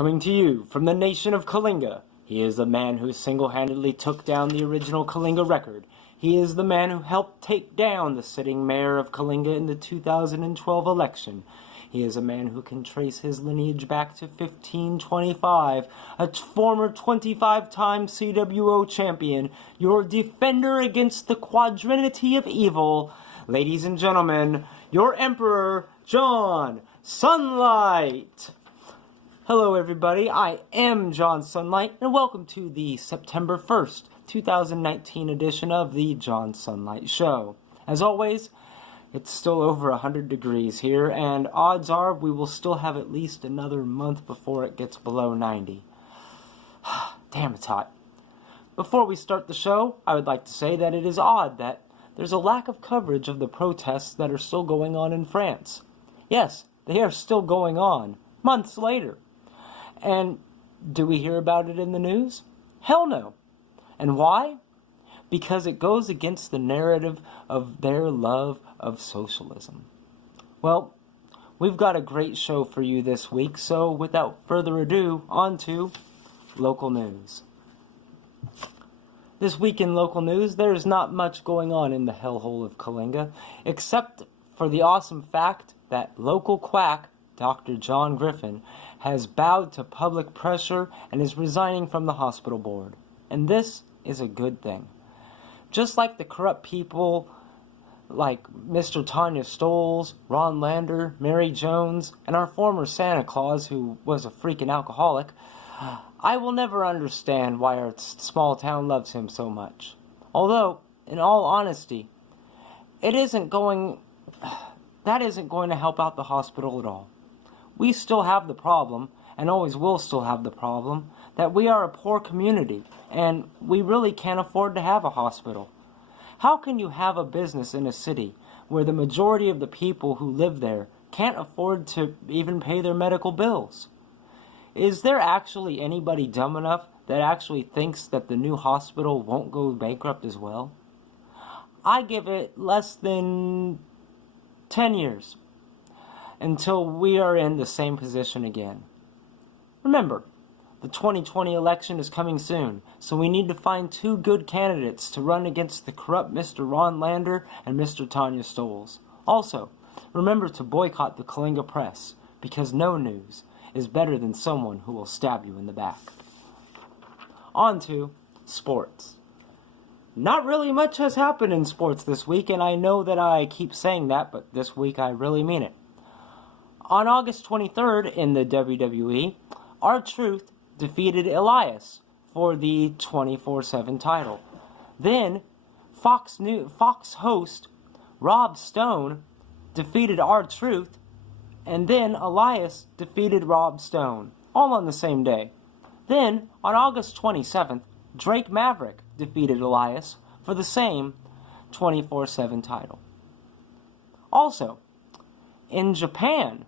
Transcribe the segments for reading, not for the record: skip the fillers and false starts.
Coming to you from the nation of Kalinga, he is the man who single-handedly took down the original Kalinga record. He is the man who helped take down the sitting mayor of Kalinga in the 2012 election. He is a man who can trace his lineage back to 1525, a former 25-time CWO champion, your defender against the quadrinity of evil. Ladies and gentlemen, your emperor, John Sunlight. Hello everybody, I am John Sunlight, and welcome to the September 1st, 2019 edition of the John Sunlight Show. As always, it's still over 100 degrees here, and odds are we will still have at least another month before it gets below 90. Damn, it's hot. Before we start the show, I would like to say that it is odd that there's a lack of coverage of the protests that are still going on in France. Yes, they are still going on, months later. And do we hear about it in the news? Hell no. And why? Because it goes against the narrative of their love of socialism. Well, we've got a great show for you this week, so without further ado, on to local news. This week in local news, there's not much going on in the hellhole of Kalinga, except for the awesome fact that local quack, Dr. John Griffin, has bowed to public pressure and is resigning from the hospital board. And this is a good thing. Just like the corrupt people like Mr. Tanya Stoles, Ron Lander, Mary Jones, and our former Santa Claus who was a freaking alcoholic, I will never understand why our small town loves him so much. Although, in all honesty, that isn't going to help out the hospital at all. We still have the problem, and always will still have the problem, that we are a poor community, and we really can't afford to have a hospital. How can you have a business in a city where the majority of the people who live there can't afford to even pay their medical bills? Is there actually anybody dumb enough that actually thinks that the new hospital won't go bankrupt as well? I give it less than 10 years until we are in the same position again. Remember, the 2020 election is coming soon, so we need to find two good candidates to run against the corrupt Mr. Ron Lander and Mr. Tanya Stoles. Also, remember to boycott the Kalinga Press, because no news is better than someone who will stab you in the back. On to sports. Not really much has happened in sports this week, and I know that I keep saying that, but this week I really mean it. On August 23rd in the WWE, R-Truth defeated Elias for the 24/7 title. Then, Fox host Rob Stone defeated R-Truth, and then Elias defeated Rob Stone, all on the same day. Then, on August 27th, Drake Maverick defeated Elias for the same 24/7 title. Also, in Japan,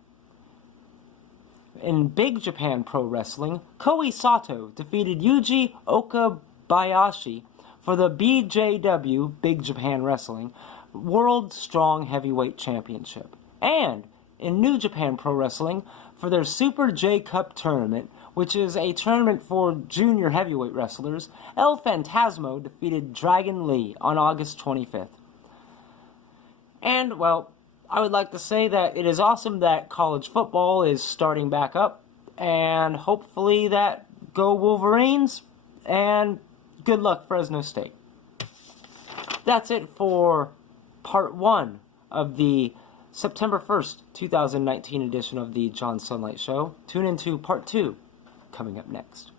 in Big Japan Pro Wrestling, Koei Sato defeated Yuji Okabayashi for the BJW, Big Japan Wrestling, World Strong Heavyweight Championship. And in New Japan Pro Wrestling, for their Super J Cup tournament, which is a tournament for junior heavyweight wrestlers, El Phantasmo defeated Dragon Lee on August 25th. And, well, I would like to say that it is awesome that college football is starting back up, and hopefully that go Wolverines, and good luck Fresno State. That's it for part 1 of the September 1st, 2019 edition of the John Sunlight Show. Tune into part 2 coming up next.